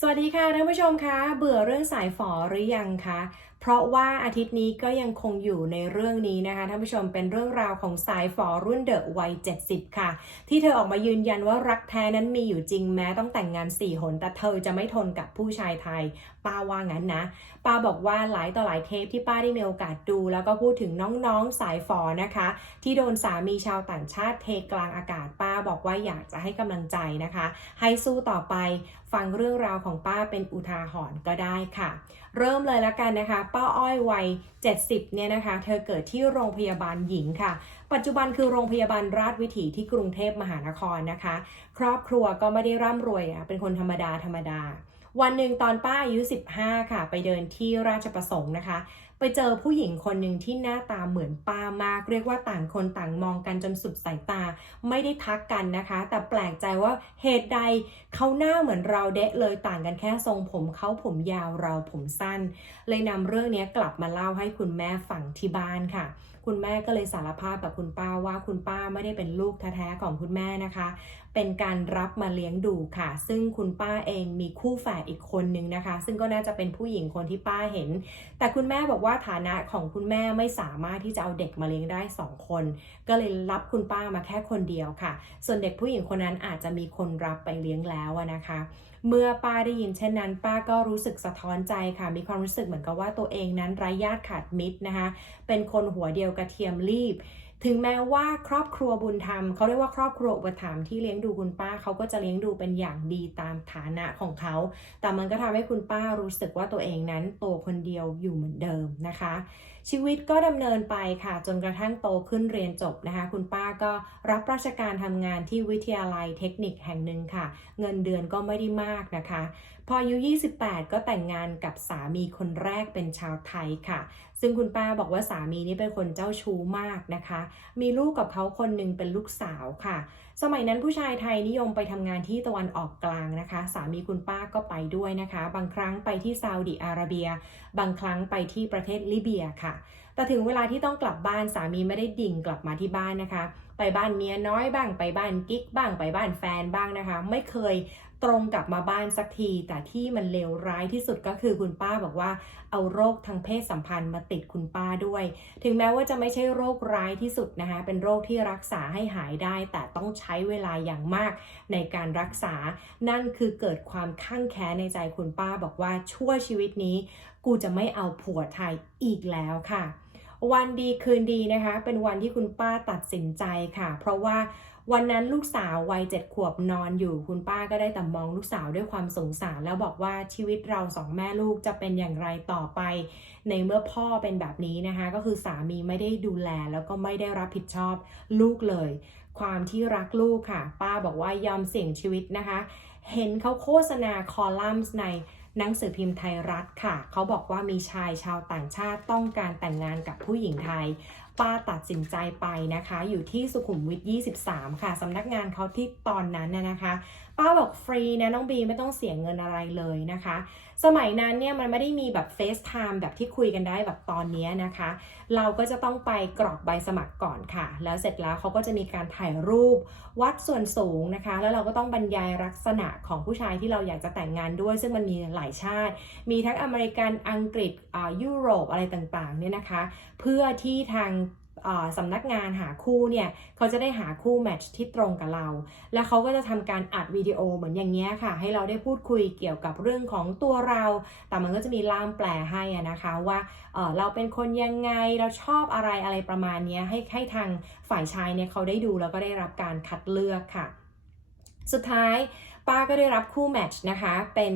สวัสดีค่ะท่านผู้ชมคะ เบื่อเรื่องสายฝอหรือยังคะ เพราะว่าอาทิตย์นี้ก็ยังคงอยู่ในเรื่องนี้นะคะท่านผู้ชมเป็นเรื่องราวของสายฝอรุ่นเดอะวัย 70 ค่ะ ที่เธอออกมายืนยันว่ารักแท้นั้นมีอยู่จริงแม้ต้องแต่งงาน 4 หน แต่เธอจะไม่ทนกับผู้ชายไทย ป้าว่างั้นนะ ป้าบอกว่าหลายต่อหลายเทปที่ป้าได้มีโอกาสดู แล้วก็พูดถึงน้องๆสายฝอนะคะ ที่โดนสามีชาวต่างชาติเทกลางอากาศป้าบอกว่าอยากจะให้กำลังใจนะคะ ให้สู้ต่อไป ฟังเรื่องราวของป้าเป็นอุทาหรณ์ก็ได้ค่ะ เริ่มเลยแล้วกันนะคะ ป้าอ้อยวัย 70 เนี่ยนะคะ เธอเกิดที่โรงพยาบาลหญิงค่ะ ปัจจุบันคือโรงพยาบาลราชวิถีที่กรุงเทพมหานครนะคะ ครอบครัวก็ไม่ได้ร่ำรวยอะเป็นคนธรรมดาธรรมดา วันหนึ่งตอนป้าอายุ 15 ค่ะ ไปเดินที่ราชประสงค์นะคะ ไปเจอผู้หญิงคนหนึ่งที่หน้าตาเหมือนป้ามาก เรียกว่าต่างคนต่างมองกันจนสุดสายตา ไม่ได้ทักกันนะคะ แต่แปลกใจว่าเหตุใดเขาหน้าเหมือนเราเดะเลยต่างกันแค่ทรงผมเขาผมยาวเราผมสั้น เลยนำเรื่องนี้กลับมาเล่าให้คุณแม่ฟังที่บ้านค่ะ คุณแม่ก็เลยสารภาพกับคุณป้าว่าคุณป้าไม่ได้เป็นลูกแท้ๆของคุณแม่นะคะ เป็นการรับมาเลี้ยงดูค่ะ ซึ่งคุณป้าเองมีคู่แฝดอีกคนนึงนะคะ ซึ่งก็น่าจะเป็นผู้หญิงคนที่ป้าเห็น แต่คุณแม่บอกว่าฐานะของคุณแม่ไม่สามารถที่จะเอาเด็กมาเลี้ยงได้สองคน ก็เลยรับคุณป้ามาแค่คนเดียวค่ะ ส่วนเด็กผู้หญิงคนนั้นอาจจะมีคนรับไปเลี้ยงแล้วนะคะ เมื่อป้าได้ยินเช่นนั้น ป้าก็รู้สึกสะท้อนใจค่ะ มีความรู้สึกเหมือนกับว่าตัวเองนั้นไร้ญาติขาดมิตรนะคะ เป็นคนหัวเดียวกระเทียมรีบ ถึงแม้ว่าครอบครัวบุญธรรมเขาเรียกว่าครอบครัวอุปถัมภ์ที่เลี้ยงดูคุณป้าเขาก็จะเลี้ยงดูเป็นอย่างดีตามฐานะของเขา แต่มันก็ทำให้คุณป้ารู้สึกว่าตัวเองนั้นโตคนเดียวอยู่เหมือนเดิมนะคะ ชีวิตก็ดำเนินไปค่ะ จนกระทั่งโตขึ้นเรียนจบนะคะ คุณป้าก็รับราชการทำงานที่วิทยาลัยเทคนิคแห่งหนึ่งค่ะ เงินเดือนก็ไม่ได้มากนะคะ พออายุ 28 ก็แต่งงานกับสามีคนแรกเป็นชาวไทยค่ะ ซึ่งคุณป้าบอกว่าสามีนี่เป็นคนเจ้าชู้มากนะคะ มีลูกกับเขาคนหนึ่งเป็นลูกสาวค่ะ สมัยนั้นผู้ชายไทยนิยมไปทำงานที่ตะวันออกกลางนะคะ สามีคุณป้าก็ไปด้วยนะคะ บางครั้งไปที่ซาอุดิอาระเบีย บางครั้งไปที่ประเทศลิเบียค่ะ แต่ถึงเวลาที่ต้องกลับบ้านสามีไม่ได้ดิ่งกลับมาที่บ้านนะคะ ไปบ้านเมียน้อยบ้าง ไปบ้านกิ๊กบ้างไปบ้านแฟนบ้างนะคะ ไม่เคย ตรงกลับมาบ้านสักที แต่ที่มันเลวร้ายที่สุดก็คือคุณป้าบอกว่าเอาโรคทางเพศสัมพันธ์มาติดคุณป้าด้วย ถึงแม้ว่าจะไม่ใช่โรคร้ายที่สุดนะคะเป็นโรคที่รักษาให้หายได้ แต่ต้องใช้เวลาอย่างมากในการรักษา นั่นคือเกิดความข้างแค้นในใจคุณป้าบอกว่าชั่วชีวิตนี้ กูจะไม่เอาผัวไทยอีกแล้วค่ะ วันดีคืนดีนะคะ เป็นวันที่คุณป้าตัดสินใจค่ะ เพราะว่า วันนั้นลูกสาววัยเจ็ดขวบนอนอยู่คุณป้าก็ได้แต่มองลูกสาวด้วยความสงสาร แล้วบอกว่าชีวิตเราสองแม่ลูกจะเป็นอย่างไรต่อไป ในเมื่อพ่อเป็นแบบนี้นะคะ ก็คือสามีไม่ได้ดูแลแล้วก็ไม่ได้รับผิดชอบลูกเลย ความที่รักลูกค่ะ ป้าบอกว่ายอมเสี่ยงชีวิตนะคะ เห็นเขาโฆษณาคอลัมน์ในหนังสือพิมพ์ไทยรัฐค่ะ เขาบอกว่ามีชายชาวต่างชาติต้องการแต่งงานกับผู้หญิงไทย ป้าตัดสินใจไปนะคะ อยู่ที่สุขุมวิท 23 ค่ะสำนักงานเขาที่ตอนนั้นน่ยนะคะ ป้าบอกฟรีนะน้องบีไม่ต้องเสียเงินอะไรเลยนะคะสมัยนั้นเนี่ยมันไม่ได้มีแบบเฟซไทม์แบบที่คุยกันได้แบบตอนนี้นะคะ เราก็จะต้องไปกรอกใบสมัครก่อนค่ะ แล้วเสร็จแล้วเขาก็จะมีการถ่ายรูปวัดส่วนสูงนะคะ แล้วเราก็ต้องบรรยายลักษณะของผู้ชายที่เราอยากจะแต่งงานด้วย ซึ่งมันมีหลายชาติ มีทั้งอเมริกันอังกฤษอ่ายุโรปอะไรต่างๆเนี่ยนะคะ เพื่อที่ทาง สำนักงานหาคู่เนี่ยเขาจะได้หาคู่แมทช์ที่ตรงกับเรา แล้วเขาก็จะทำการอัดวิดีโอเหมือนอย่างเงี้ยค่ะ ให้เราได้พูดคุยเกี่ยวกับเรื่องของตัวเรา แต่มันก็จะมีล่ามแปลให้นะคะว่าเเราเป็นคนยังไงเราชอบอะไรอะไรประมาณนี้ให้ให้ทางฝ่ายชายเนี่ยเขาได้ดูแล้วก็ได้รับการคัดเลือกค่ะ สุดท้าย ป้าก็ได้รับคู่แมทช์นะคะ เป็น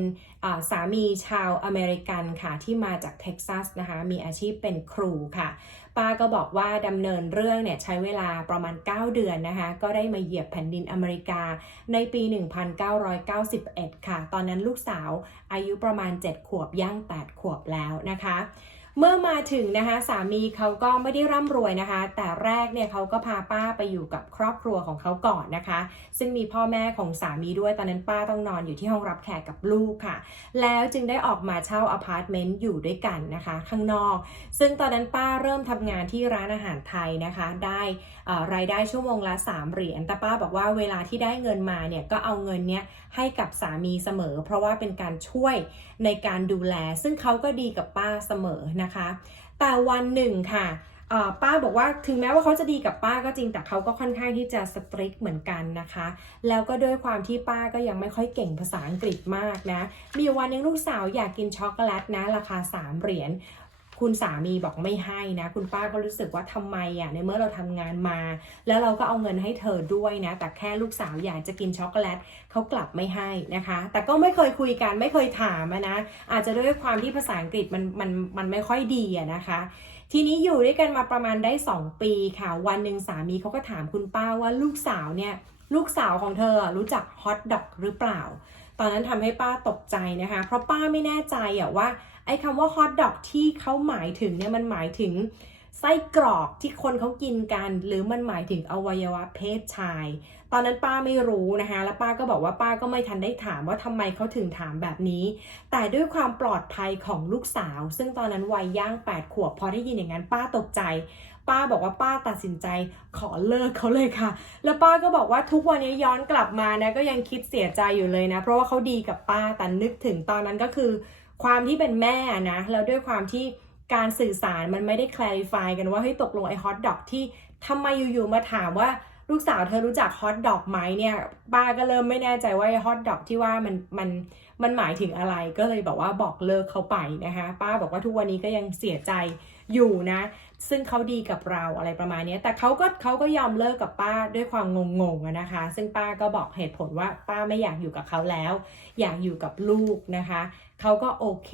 สามีชาวอเมริกันค่ะ ที่มาจากเท็กซัสนะคะ มีอาชีพเป็นครูค่ะ ป้าก็บอกว่าดำเนินเรื่องเนี่ยใช้เวลาประมาณ 9 เดือนนะคะ ก็ได้มาเหยียบแผ่นดินอเมริกาในปี 1991 ค่ะ ตอนนั้นลูกสาวอายุประมาณ 7 ขวบย่าง 8 ขวบแล้วนะคะ เมื่อมาถึงนะคะสามีเขาก็ไม่ได้ร่ำรวยนะคะ แต่แรกเนี่ยเขาก็พาป้าไปอยู่กับครอบครัวของเขาก่อนนะคะ ซึ่งมีพ่อแม่ของสามีด้วยตอนนั้นป้าต้องนอนอยู่ที่ห้องรับแขกกับลูกค่ะ แล้วจึงได้ออกมาเช่าอพาร์ตเมนต์อยู่ด้วยกันนะคะ ข้างนอก ซึ่งตอนนั้นป้าเริ่มทำงานที่ร้านอาหารไทยนะคะ ได้รายได้ชั่วโมงละ 3 เหรียญแต่ป้าบอกว่าเวลาที่ได้เงินมาเนี่ยก็เอาเงินเนี้ยให้กับสามีเสมอ เพราะว่าเป็นการช่วย ในการดูแล ซึ่งเขาก็ดีกับป้าเสมอนะคะ แต่วันหนึ่งค่ะป้าบอกว่าถึงแม้ว่าเขาจะดีกับป้าก็จริงแต่เขาก็ค่อนข้างที่จะสตริกเหมือนกันนะคะ แล้วก็ด้วยความที่ป้าก็ยังไม่ค่อยเก่งภาษาอังกฤษมากนะ มีวันนึงลูกสาวอยากกินช็อกโกแลตนะ ราคา 3 เหรียญ คุณสามีบอกไม่ให้นะ คุณป้าก็รู้สึกว่าทำไมอะในเมื่อเราทำงานมา แล้วเราก็เอาเงินให้เธอด้วยนะ แต่แค่ลูกสาวอยากจะกินช็อกโกแลตเขากลับไม่ให้นะคะ แต่ก็ไม่เคยคุยกันไม่เคยถามนะ อาจจะด้วยความที่ภาษาอังกฤษมันมันมันไม่ค่อยดีอะนะคะทีนี้อยู่ด้วยกันมาประมาณได้ 2 ปีค่ะ วันหนึ่งสามีเขาก็ถามคุณป้าว่าลูกสาวเนี่ย ลูกสาวของเธอรู้จักฮอทดอกหรือเปล่า ตอนนั้นทำให้ป้าตกใจนะคะ เพราะป้าไม่แน่ใจอะว่า ไอ้คำว่าฮอทดอกที่เขาหมายถึงเนี่ยมันหมายถึงไส้กรอกที่คนเขากินกัน หรือมันหมายถึงอวัยวะเพศชาย ตอนนั้นป้าไม่รู้นะคะ แล้วป้าก็บอกว่าป้าก็ไม่ทันได้ถามว่าทำไมเขาถึงถามแบบนี้ แต่ด้วยความปลอดภัยของลูกสาว ซึ่งตอนนั้นวัยย่าง 8 ขวบ พอได้ยินอย่างนั้นป้าตกใจ ป้าบอกว่าป้าตัดสินใจขอเลิกเขาเลยค่ะ แล้วป้าก็บอกว่าทุกวันนี้ย้อนกลับมานะก็ยังคิดเสียใจอยู่เลยนะ เพราะว่าเขาดีกับป้าแต่นึกถึงตอนนั้นก็คือ ความที่เป็นแม่นะแล้วด้วยความที่การสื่อสารมันไม่ได้ clarify กันว่าเฮ้ยตกลงไอ้ฮอทดอกที่ทำไมอยู่ๆมาถามว่าลูกสาวเธอรู้จักฮอทดอกไหมเนี่ยป้าก็เริ่มไม่แน่ใจว่าฮอทดอกที่ว่ามันมันมันหมายถึงอะไรก็เลยบอกว่าบอกเลิกเขาไปนะคะ ป้าบอกว่าทุกวันนี้ก็ยังเสียใจอยู่นะ ซึ่งเขาดีกับเราอะไรประมาณนี้แต่เขาก็เขาก็ยอมเลิกกับป้าด้วยความงงๆนะคะ ซึ่งป้าก็บอกเหตุผลว่าป้าไม่อยากอยู่กับเขาแล้ว อยากอยู่กับลูกนะคะ เขาก็โอเค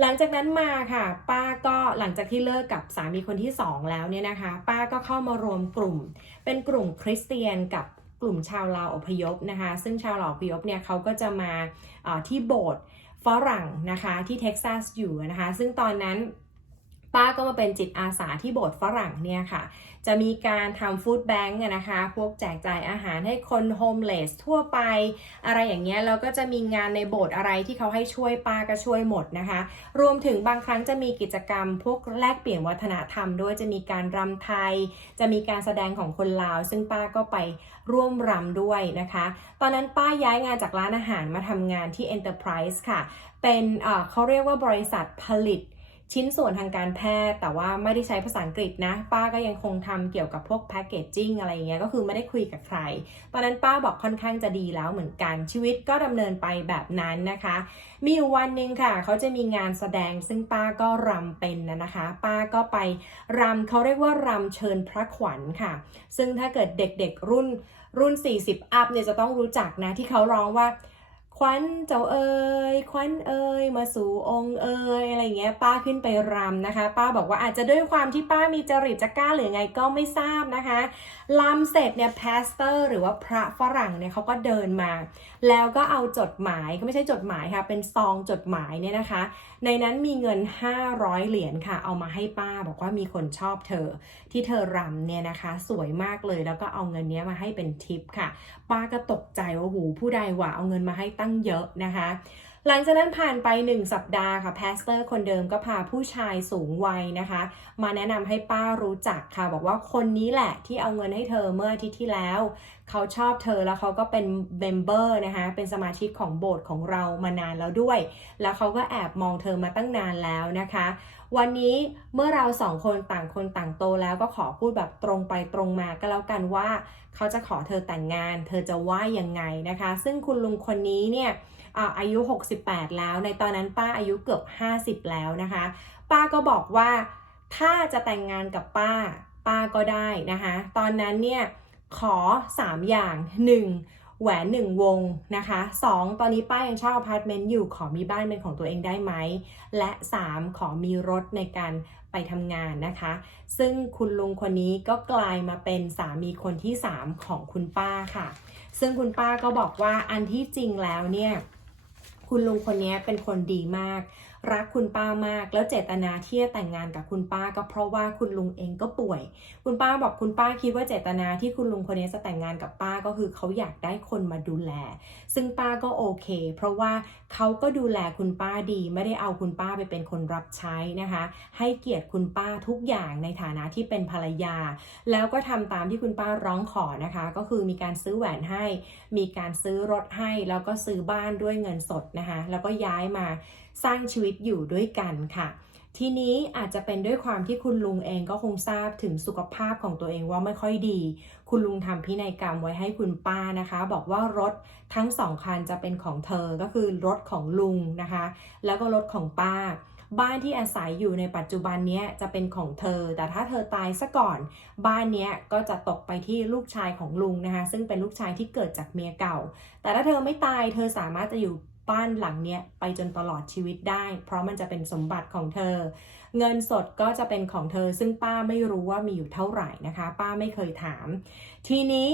หลังจากนั้นมาค่ะ ป้าก็หลังจากที่เลิกกับสามีคนที่สองแล้วเนี่ยนะคะ ป้าก็เข้ามารวมกลุ่ม เป็นกลุ่มคริสเตียนกับกลุ่มชาวลาวอพยพนะคะ ซึ่งชาวลาวอพยพเนี่ยเขาก็จะมาที่โบสถ์ฝรั่งนะคะที่เท็กซัสอยู่นะคะ ซึ่งตอนนั้นป้าก็มาเป็นจิตอาสาที่โบสถ์ฝรั่งเนี่ยค่ะ จะมีการทำฟู้ดแบงก์นะคะ พวกแจกจ่ายอาหารให้คนโฮมเลสทั่วไป อะไรอย่างเงี้ยแล้วก็จะมีงานในโบสถ์อะไรที่เขาให้ช่วยป้าก็ช่วยหมดนะคะ รวมถึงบางครั้งจะมีกิจกรรม พวกแลกเปลี่ยนวัฒนธรรมด้วยจะมีการรำไทย จะมีการแสดงของคนลาว ซึ่งป้าก็ไปร่วมรำด้วยนะคะ ตอนนั้นป้าย้ายงานจากร้านอาหารมาทำงานที่ Enterprise ค่ะ เป็นเอ่อเขาเรียกว่าบริษัทผลิต ชิ้นส่วนทางการแพทย์ แต่ว่าไม่ได้ใช้ภาษาอังกฤษนะ ป้าก็ยังคงทำเกี่ยวกับพวกแพคเกจจิ้งอะไรอย่างเงี้ยก็คือไม่ได้คุยกับใคร ตอนนั้นป้าบอกค่อนข้างจะดีแล้วเหมือนกันชีวิตก็ดำเนินไปแบบนั้นนะคะ มีวันหนึ่งค่ะเขาจะมีงานแสดงซึ่งป้าก็รำเป็นนะนะคะ ป้าก็ไปรำเขาเรียกว่ารำเชิญพระขวัญค่ะ ซึ่งถ้าเกิดเด็กๆรุ่นรุ่น 40 อัพเนี่ยจะต้องรู้จักนะที่เขาร้องว่า ควันเจ้าเอ๋ยควันเอ๋ยมาสู่องค์เอ๋ยอะไรเงี้ย ป้าขึ้นไปรำนะคะ ป้าบอกว่าอาจจะด้วยความที่ป้ามีจริตจักล้าหรือไงก็ไม่ทราบนะคะรำเสร็จเนี่ยพาสเตอร์หรือว่าพระฝรั่งเนี่ยเขาก็เดินมา แล้วก็เอาจดหมายก็ไม่ใช่จดหมายค่ะ เป็นซองจดหมายเนี่ยนะคะ ในนั้นมีเงิน 500 เหรียญค่ะ เอามาให้ป้าบอกว่ามีคนชอบเธอ ที่เธอรำเนี่ยนะคะ สวยมากเลยแล้วก็เอาเงินนี้มาให้เป็นทิปค่ะ ป้าก็ตกใจว่าหูผู้ใดว่าเอาเงินมาให้ตั้งเยอะนะคะ หลังจากนั้นผ่านไป 1 สัปดาห์ค่ะ แพสเตอร์คนเดิมก็พาผู้ชายสูงวัยนะคะ มาแนะนำให้ป้ารู้จักค่ะ บอกว่าคนนี้แหละที่เอาเงินให้เธอเมื่ออาทิตย์ที่แล้ว เขาชอบเธอแล้วเขาก็เป็นเมมเบอร์นะคะ เป็นสมาชิกของโบสถ์ของเรามานานแล้วด้วย แล้วเขาก็แอบมองเธอมาตั้งนานแล้วนะคะ วันนี้เมื่อเราสองคนต่างคนต่างโตแล้วก็ขอพูดแบบตรงไปตรงมาก็แล้วกันว่า เขาจะขอเธอแต่งงาน เธอจะว่ายังไงนะคะ ซึ่งคุณลุงคนนี้เนี่ย อายุ 68 แล้ว ในตอนนั้นป้าอายุเกือบ 50 แล้วนะคะ ป้าก็บอกว่าถ้าจะแต่งงานกับป้า ป้าก็ได้นะคะ ตอนนั้นเนี่ยขอ 3 อย่าง 1. แหวน 1 วงนะคะ 2. ตอนนี้ป้ายังเช่าอพาร์ตเมนต์อยู่ขอมีบ้านเป็นของตัวเองได้ไหม และ 3. ขอมีรถในการไปทำงานนะคะ ซึ่งคุณลุงคนนี้ก็กลายมาเป็นสามีคนที่ 3 ของคุณป้าค่ะ ซึ่งคุณป้าก็บอกว่าอันที่จริงแล้วเนี่ย คุณลุงคนนี้เป็นคนดีมาก รักคุณป้ามาก แล้วเจตนาที่จะแต่งงานกับคุณป้าก็เพราะว่าคุณลุงเองก็ป่วย คุณป้าบอกคุณป้าคิดว่าเจตนาที่คุณลุงคนนี้จะแต่งงานกับป้าก็คือเขาอยากได้คนมาดูแล ซึ่งป้าก็โอเค เพราะว่าเขาก็ดูแลคุณป้าดี ไม่ได้เอาคุณป้าไปเป็นคนรับใช้นะคะ ให้เกียรติคุณป้าทุกอย่างในฐานะที่เป็นภรรยา แล้วก็ทำตามที่คุณป้าร้องขอนะคะ ก็คือมีการซื้อแหวนให้ มีการซื้อรถให้ แล้วก็ซื้อบ้านด้วยเงินสดนะคะ แล้วก็ย้ายมา สร้างชีวิตอยู่ด้วยกันค่ะ ทีนี้อาจจะเป็นด้วยความที่คุณลุงเองก็คงทราบถึงสุขภาพของตัวเองว่าไม่ค่อยดี คุณลุงทำพินัยกรรมไว้ให้คุณป้านะคะ บอกว่ารถทั้งสองคันจะเป็นของเธอก็คือรถของลุงนะคะ แล้วก็รถของป้าบ้านที่อาศัยอยู่ในปัจจุบันนี้จะเป็นของเธอ แต่ถ้าเธอตายซะก่อน บ้านเนี้ยก็จะตกไปที่ลูกชายของลุงนะคะ ซึ่งเป็นลูกชายที่เกิดจากเมียเก่า แต่ถ้าเธอไม่ตาย เธอสามารถจะอยู่ บ้านหลังเนี้ยไปจนตลอดชีวิตได้ เพราะมันจะเป็นสมบัติของเธอ เงินสดก็จะเป็นของเธอ ซึ่งป้าไม่รู้ว่ามีอยู่เท่าไหร่นะคะ ป้าไม่เคยถาม ทีนี้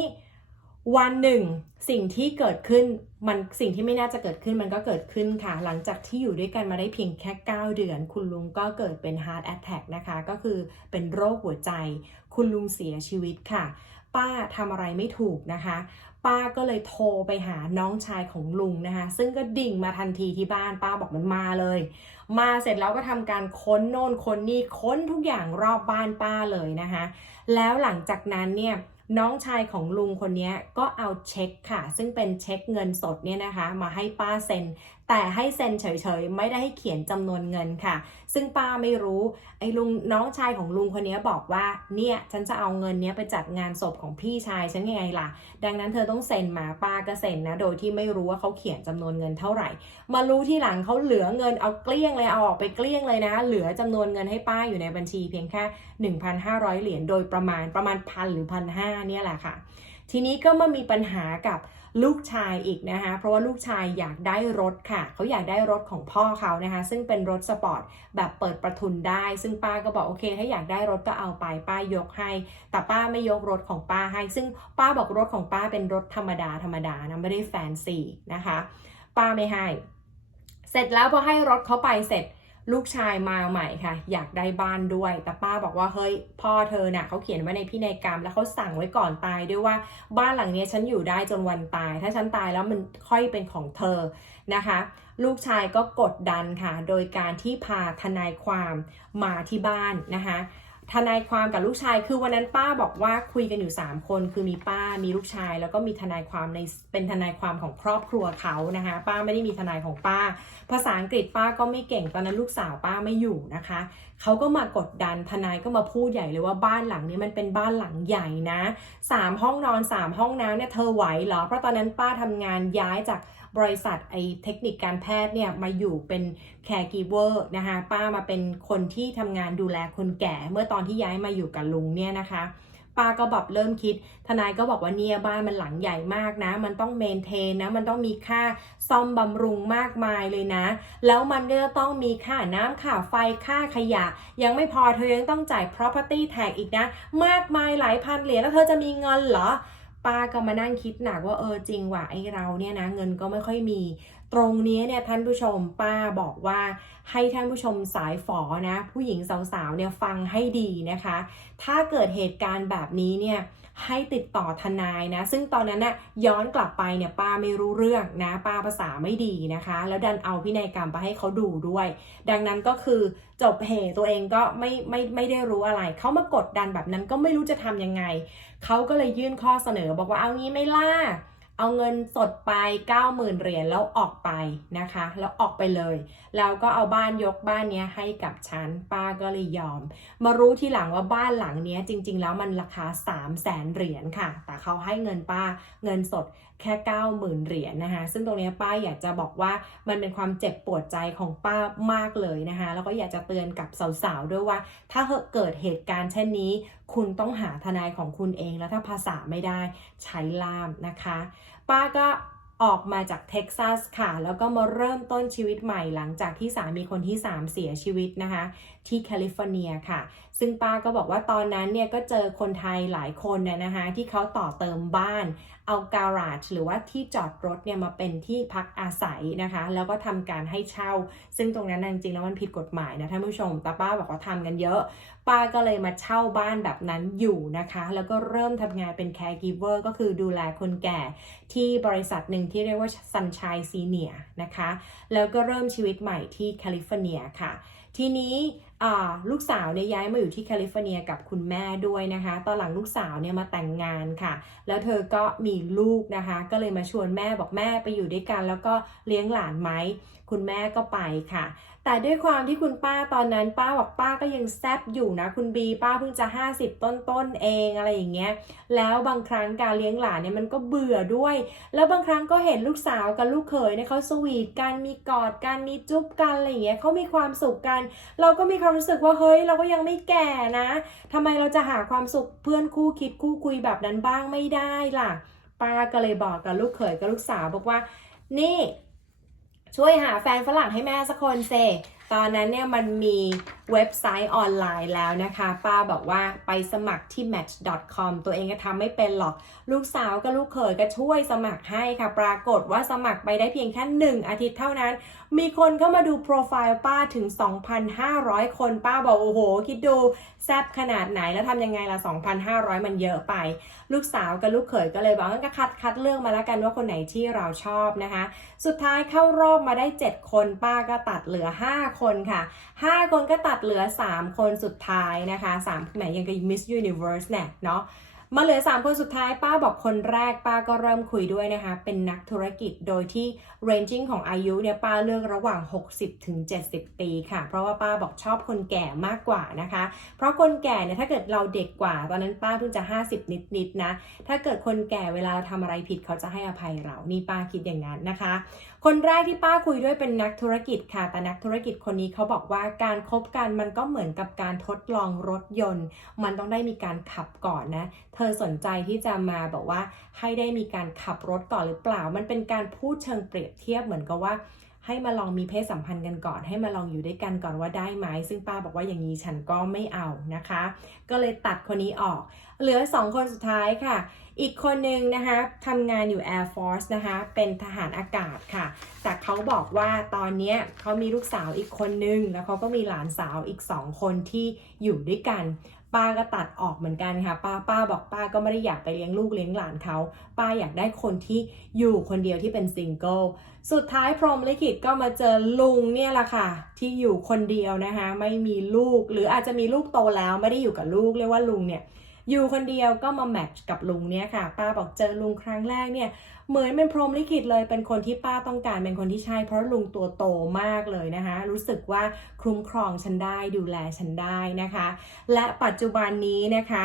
วันหนึ่งสิ่งที่เกิดขึ้นมันสิ่งที่ไม่น่าจะเกิดขึ้นมันก็เกิดขึ้นค่ะ หลังจากที่อยู่ด้วยกันมาได้เพียงแค่ 9 เดือน คุณลุงก็เกิดเป็น heart attack นะคะ ก็คือเป็นโรคหัวใจ คุณลุงเสียชีวิตค่ะ ป้าทำอะไรไม่ถูกนะคะ ป้าก็เลยโทรไปหาน้องชายของลุงนะคะ ซึ่งก็ดิ่งมาทันทีที่บ้านป้าบอกมันมาเลย มาเสร็จแล้วก็ทำการค้นโน่นค้นนี่ค้นทุกอย่างรอบบ้านป้าเลยนะคะ แล้วหลังจากนั้นเนี่ยน้องชายของลุงคนนี้ก็เอาเช็คค่ะ ซึ่งเป็นเช็คเงินสดเนี่ยนะคะ มาให้ป้าเซ็น แต่ให้เซ็นเฉยๆ ไม่ได้ให้เขียนจำนวนเงินค่ะ ซึ่งป้าไม่รู้ ไอ้ลุงน้องชายของลุงคนนี้บอกว่า เนี่ย ฉันจะเอาเงินนี้ไปจัดงานศพของพี่ชายฉันยังไงล่ะ ดังนั้นเธอต้องเซ็นมาป้าก็เซ็นนะ โดยที่ไม่รู้ว่าเขาเขียนจำนวนเงินเท่าไหร่ มารู้ที่หลังเขาเหลือเงินเอาเกลี้ยงเลยเอาออกไปเกลี้ยงเลยนะ เหลือจำนวนเงินให้ป้าอยู่ในบัญชีเพียงแค่ 1,500 เหรียญโดยประมาณประมาณพันหรือพันห้าเนี่ยแหละค่ะ ทีนี้ก็มามีปัญหากับลูกชายอีกนะคะ เพราะว่าลูกชายอยากได้รถค่ะ เขาอยากได้รถของพ่อเขานะคะ ซึ่งเป็นรถสปอร์ตแบบเปิดประทุนได้ ซึ่งป้าก็บอกโอเค ถ้าอยากได้รถก็เอาไป ป้ายกให้ แต่ป้าไม่ยกรถของป้าให้ ซึ่งป้าบอกรถของป้าเป็นรถธรรมดาธรรมดานะไม่ได้แฟนซีนะคะ ป้าไม่ให้ เสร็จแล้วพอให้รถเขาไปเสร็จ ลูกชายมาใหม่ค่ะ อยากได้บ้านด้วย แต่ป้าบอกว่าเฮ้ยพ่อเธอเนี่ยเขาเขียนไว้ในพินัยกรรม แล้วเขาสั่งไว้ก่อนตายด้วยว่าบ้านหลังนี้ฉันอยู่ได้จนวันตาย ถ้าฉันตายแล้วมันค่อยเป็นของเธอนะคะ ลูกชายก็กดดันค่ะ โดยการที่พาทนายความมาที่บ้านนะคะ ทนายความกับลูกชาย คือวันนั้นป้าบอกว่าคุยกันอยู่ 3 คน คือมีป้า มีลูกชาย แล้วก็มีทนายความในเป็นทนายความของครอบครัวเขานะคะ ป้าไม่ได้มีทนายของป้า ภาษาอังกฤษป้าก็ไม่เก่ง ตอนนั้นลูกสาวป้าไม่อยู่นะคะ เขาก็มากดดัน ทนายก็มาพูดใหญ่เลยว่าบ้านหลังนี้มันเป็นบ้านหลังใหญ่นะสามห้องนอนสามห้องน้ำเนี่ยเธอไหวเหรอ เพราะตอนนั้นป้าทำงานย้ายจาก บริษัทไอเทคนิคการแพทย์เนี่ยมาอยู่เป็นแคร์กีเวอร์นะคะป้ามาเป็นคนที่ทำงานดูแลคนแก่ เมื่อตอนที่ย้ายมาอยู่กับลุงเนี่ยนะคะป้าก็แบบเริ่มคิด ทนายก็บอกว่าเนี่ยบ้านมันหลังใหญ่มากนะ มันต้องเมนเทนนะ มันต้องมีค่าซ่อมบำรุงมากมายเลยนะ แล้วมันก็จะต้องมีค่าน้ำค่าไฟค่าขยะ ยังไม่พอเธอยังต้องจ่าย property tax อีกนะ มากมายหลายพันเหรียญแล้วเธอจะมีเงินเหรอ ป้าก็มานั่งคิดหนักว่าเออจริงว่ะไอเราเนี่ยนะเงินก็ไม่ค่อยมี ตรงนี้เนี่ยท่านผู้ชมป้าบอกว่าให้ท่านผู้ชมสายฝอนะ ผู้หญิงสาวๆเนี่ยฟังให้ดีนะคะ ถ้าเกิดเหตุการณ์แบบนี้เนี่ย ให้ติดต่อทนายนะ ซึ่งตอนนั้นน่ะย้อนกลับไปเนี่ยป้าไม่รู้เรื่องนะ ป้าภาษาไม่ดีนะคะ แล้วดันเอาพินัยกรรมไปให้เขาดูด้วย ดังนั้นก็คือจบเหตุตัวเองก็ไม่ไม่ไม่ได้รู้อะไร เขามากดดันแบบนั้นก็ไม่รู้จะทำยังไง เขาก็เลยยื่นข้อเสนอบอกว่าเอางี้ไม่ล่า เอาเงินสดไป 90,000 เหรียญแล้วออกไปนะคะ แล้วออกไปเลย แล้วก็เอาบ้านยกบ้านนี้ให้กับฉัน ป้าก็เลยยอม มารู้ทีหลังว่าบ้านหลังนี้จริง ๆ แล้วมันราคา 3 0 0แสนเหรียญค่ะ แต่เขาให้เงินป้าเงินสดแค่ 90,000 เหรียญนะคะ ซึ่งตรงนี้ป้าอยากจะบอกว่ามันเป็นความเจ็บปวดใจของป้ามากเลยนะคะ แล้วก็อยากจะเตือนกับสาวๆ ด้วยว่า ถ้าเกิดเหตุการณ์เช่นนี้ คุณต้องหาทนายของคุณเอง แล้วถ้าภาษาไม่ได้ใช้ล่ามนะคะ ป้าก็ออกมาจากเท็กซัสค่ะ แล้วก็มาเริ่มต้นชีวิตใหม่หลังจากที่สามีคนที่ 3 เสียชีวิตนะคะ ที่แคลิฟอร์เนียค่ะ ซึ่งป้าก็บอกว่าตอนนั้นเนี่ยก็เจอคนไทยหลายคนนะนะคะ ที่เขาต่อเติมบ้าน เอาการาจหรือว่าที่จอดรถเนี่ยมาเป็นที่พักอาศัยนะคะ แล้วก็ทำการให้เช่า ซึ่งตรงนั้นจริงๆแล้วมันผิดกฎหมายนะท่านผู้ชมต่ป้าบอกว่าทำกันเยอะ ป้าก็เลยมาเช่าบ้านแบบนั้นอยู่นะคะ แล้วก็เริ่มทำงานเป็น caregiver ก็คือดูแลคนแก่ที่บริษัทหนึ่งที่เรียกว่า Sunshine Senior นะคะ แล้วก็เริ่มชีวิตใหม่ที่แคลิฟอร์เนียค่ะ ทีนี้ ลูกสาวเนี่ยย้ายมาอยู่ที่แคลิฟอร์เนียกับคุณแม่ด้วยนะคะ ตอนหลังลูกสาวเนี่ยมาแต่งงานค่ะ แล้วเธอก็มีลูกนะคะ ก็เลยมาชวนแม่บอกแม่ไปอยู่ด้วยกัน แล้วก็เลี้ยงหลานไหม คุณแม่ก็ไปค่ะ แต่ด้วยความที่คุณป้าตอนนั้นป้าบอกป้าก็ยังแซบอยู่นะคุณบีป้าเพิ่งจะ 50 ต้นๆเองอะไรอย่างเงี้ยแล้วบางครั้งการเลี้ยงหลานเนี่ยมันก็เบื่อด้วย แล้วบางครั้งก็เห็นลูกสาวกับลูกเขยเนี่ยเขาสวีทกันมีกอดกันมีจุ๊บกันอะไรอย่างเงี้ยเขามีความสุขกัน เราก็มีความรู้สึกว่าเฮ้ยเราก็ยังไม่แก่นะทำไมเราจะหาความสุขเพื่อนคู่คิดคู่คุยแบบนั้นบ้างไม่ได้ล่ะป้าก็เลยบอกกับลูกเขยกับลูกสาวบอกว่านี่ ช่วยหาแฟนฝรั่งให้แม่สักคนเซ ตอนนั้นเนี่ยมันมีเว็บไซต์ออนไลน์แล้วนะคะ ป้าบอกว่าไปสมัครที่ match.com ตัวเองก็ทำไม่เป็นหรอก ลูกสาวกับลูกเขยก็ช่วยสมัครให้ค่ะ ปรากฏว่าสมัครไปได้เพียงแค่หนึ่งอาทิตย์เท่านั้น มีคนเข้ามาดูโปรไฟล์ป้าถึง 2,500 คนป้าบอกโอ้โห คิดดูแซบขนาดไหนแล้วทำยังไงล่ะ 2,500 มันเยอะไป ลูกสาวกับลูกเขยก็เลยบอกงั้นก็คัดคัดเลือกมาแล้วกันว่าคนไหนที่เราชอบนะคะ สุดท้ายเข้ารอบมาได้ 7 คนป้าก็ตัดเหลือ 5คนค่ะ 5 คนก็ตัดเหลือ 3 คนสุดท้ายนะคะ3แหมยังกับ Miss Universe เนี่ยเนาะมาเหลือ 3 คนสุดท้ายป้าบอกคนแรกป้าก็เริ่มคุยด้วยนะคะ เป็นนักธุรกิจโดยที่ ranging ของอายุเนี่ยป้าเลือกระหว่าง 60ถึง70 ปีค่ะ เพราะว่าป้าบอกชอบคนแก่มากกว่านะคะ เพราะคนแก่เนี่ยถ้าเกิดเราเด็กกว่า ตอนนั้นป้าเพิ่งจะ 50 นิดๆนะถ้าเกิดคนแก่เวลาเราทำอะไรผิดเขาจะให้อภัยเรา นี่ป้าคิดอย่างนั้นนะคะคนแรกที่ป้าคุยด้วยเป็นนักธุรกิจค่ะ แต่นักธุรกิจคนนี้เขาบอกว่าการคบกันมันก็เหมือนกับการทดลองรถยนต์ มันต้องได้มีการขับก่อนนะ เธอสนใจที่จะมาบอกว่าให้ได้มีการขับรถก่อนหรือเปล่า มันเป็นการพูดเชิงเปรียบเทียบเหมือนกับว่าให้มาลองมีเพศสัมพันธ์กันก่อน ให้มาลองอยู่ด้วยกันก่อนว่าได้ไหม ซึ่งป้าบอกว่าอย่างนี้ฉันก็ไม่เอานะคะ ก็เลยตัดคนนี้ออก เหลือ 2 คนสุดท้ายค่ะ อีกคนหนึ่งนะคะทำงานอยู่ Air Force นะคะ เป็นทหารอากาศค่ะ แต่เขาบอกว่าตอนนี้เขามีลูกสาวอีกคนนึง แล้วเขาก็มีหลานสาวอีก2คนที่อยู่ด้วยกัน ป้าก็ตัดออกเหมือนกันค่ะ ป้าป้าบอกป้าก็ไม่ได้อยากไปเลี้ยงลูกเลี้ยงหลานเขา ป้าอยากได้คนที่อยู่คนเดียวที่เป็นซิงเกิล สุดท้ายพรหมลิขิตก็มาเจอลุงเนี่ยแหละค่ะ ที่อยู่คนเดียวนะคะ ไม่มีลูก หรืออาจจะมีลูกโตแล้วไม่ได้อยู่กับลูก เรียกว่าลุงเนี่ย อยู่คนเดียวก็มาแมทช์กับลุงเนี่ยค่ะ ป้าบอกเจอลุงครั้งแรกเนี่ยเหมือนเป็นพรหมลิขิตเลยเป็นคนที่ป้าต้องการเป็นคนที่ใช่ เพราะลุงตัวโตมากเลยนะคะ รู้สึกว่าคุ้มครองฉันได้ดูแลฉันได้นะคะ และปัจจุบันนี้นะคะ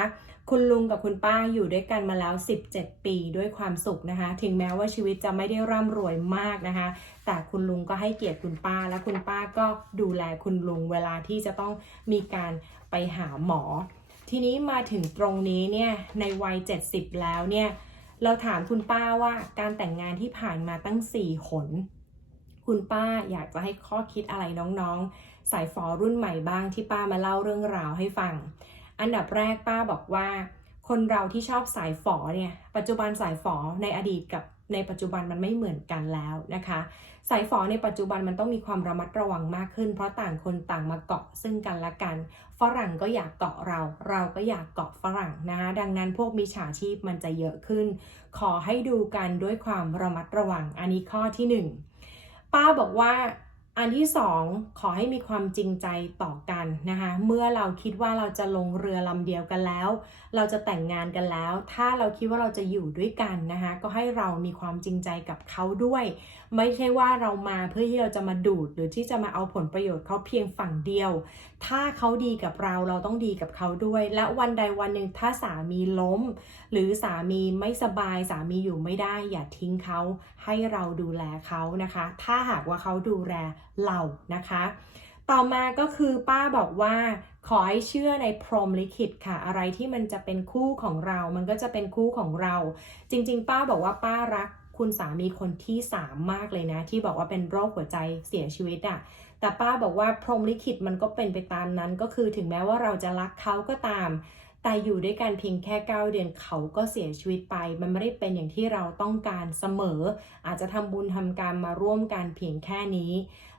คุณลุงกับคุณป้าอยู่ด้วยกันมาแล้ว 17 ปีด้วยความสุขนะคะ ถึงแม้ว่าชีวิตจะไม่ได้ร่ำรวยมากนะคะ แต่คุณลุงก็ให้เกียรติคุณป้า และคุณป้าก็ดูแลคุณลุงเวลาที่จะต้องมีการไปหาหมอ ทีนี้มาถึงตรงนี้เนี่ยในวัย 70 แล้วเนี่ยเราถามคุณป้าว่าการแต่งงานที่ผ่านมาตั้ง 4 หน คุณป้าอยากจะให้ข้อคิดอะไรน้องๆ สายฝอรุ่นใหม่บ้างที่ป้ามาเล่าเรื่องราวให้ฟัง อันดับแรกป้าบอกว่า คนเราที่ชอบสายฝอเนี่ยปัจจุบันสายฝอในอดีตกับ ในปัจจุบันมันไม่เหมือนกันแล้วนะคะ สายฝอในปัจจุบันมันต้องมีความระมัดระวังมากขึ้น เพราะต่างคนต่างมาเกาะซึ่งกันและกัน ฝรั่งก็อยากเกาะเรา เราก็อยากเกาะฝรั่งนะคะดังนั้นพวกมิจฉาชีพมันจะเยอะขึ้น ขอให้ดูกันด้วยความระมัดระวัง อันนี้ข้อที่หนึ่งป้าบอกว่า อันที่สองขอให้มีความจริงใจต่อกันนะคะ เมื่อเราคิดว่าเราจะลงเรือลำเดียวกันแล้ว เราจะแต่งงานกันแล้ว ถ้าเราคิดว่าเราจะอยู่ด้วยกันนะคะ ก็ให้เรามีความจริงใจกับเขาด้วย ไม่ใช่ว่าเรามาเพื่อที่เราจะมาดูด หรือที่จะมาเอาผลประโยชน์เขาเพียงฝั่งเดียว ถ้าเขาดีกับเราเราต้องดีกับเขาด้วย และวันใดวันหนึ่งถ้าสามีล้ม หรือสามีไม่สบายสามีอยู่ไม่ได้ อย่าทิ้งเขาให้เราดูแลเขานะคะ ถ้าหากว่าเขาดูแลเรานะคะ ต่อมาก็คือป้าบอกว่าขอให้เชื่อในพรหมลิขิตค่ะ อะไรที่มันจะเป็นคู่ของเรา มันก็จะเป็นคู่ของเรา จริง ๆ ป้าบอกว่าป้ารัก คุณสามีคนที่สามมากเลยนะ ที่บอกว่าเป็นโรคหัวใจเสียชีวิตอะ่ะแต่ป้าบอกว่าพรหมลิขิตมันก็เป็นไปตามนั้น ก็คือถึงแม้ว่าเราจะรักเขาก็ตาม แต่อยู่ด้วยกันเพียงแค่ 9 เดือนเขาก็เสียชีวิตไป มันไม่ได้เป็นอย่างที่เราต้องการเสมอ อาจจะทำบุญทำการมาร่วมกันเพียงแค่นี้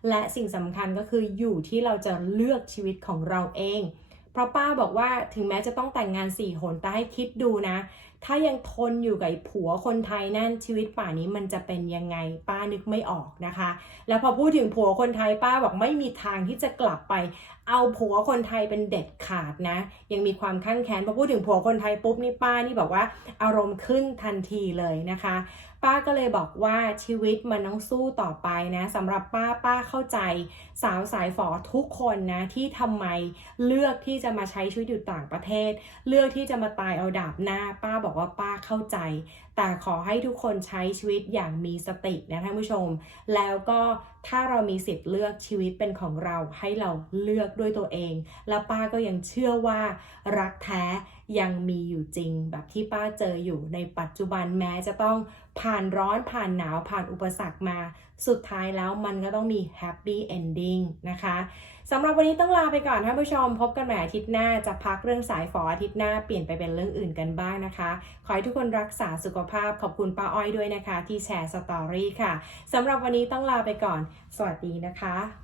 และสิ่งสำคัญก็คืออยู่ที่เราจะเลือกชีวิตของเราเอง เพราะป้าบอกว่าถึงแม้จะต้องแต่งงาน4หนแต่ให้คิดดูนะ ถ้ายังทนอยู่กับผัวคนไทยนั่นชีวิตป่านี้มันจะเป็นยังไงป้านึกไม่ออกนะคะ แล้วพอพูดถึงผัวคนไทยป้าบอกไม่มีทางที่จะกลับไป เอาผัวคนไทยเป็นเด็ดขาดนะ ยังมีความข้างแค้นพอพูดถึงผัวคนไทยปุ๊บนี่ป้านี่บอกว่าอารมณ์ขึ้นทันทีเลยนะคะ ป้าก็เลยบอกว่าชีวิตมันต้องสู้ต่อไปนะสำหรับป้าป้าเข้าใจ สาวสายฝอทุกคนนะที่ทำไมเลือกที่จะมาใช้ชีวิตอยู่ต่างประเทศ เลือกที่จะมาตายเอาดาบหน้า ป้าบอกว่าป้าเข้าใจ แต่ขอให้ทุกคนใช้ชีวิตอย่างมีสตินะท่านผู้ชม แล้วก็ ถ้าเรามีสิทธิ์เลือกชีวิตเป็นของเราให้เราเลือกด้วยตัวเอง และป้าก็ยังเชื่อว่ารักแท้ยังมีอยู่จริง แบบที่ป้าเจออยู่ในปัจจุบันแม้จะต้องผ่านร้อนผ่านหนาวผ่านอุปสรรคมา สุดท้ายแล้วมันก็ต้องมีแฮปปี้เอนดิ้งนะคะ สำหรับวันนี้ต้องลาไปก่อนท่านผู้ชม พบกันใหม่อาทิตย์หน้าจะพักเรื่องสายฝออาทิตย์หน้าเปลี่ยนไปเป็นเรื่องอื่นกันบ้างนะคะ ขอให้ทุกคนรักษาสุขภาพขอบคุณป้าอ้อยด้วยนะคะ ที่แชร์สตอรี่ค่ะสำหรับวันนี้ต้องลาไปก่อน สวัสดีนะคะ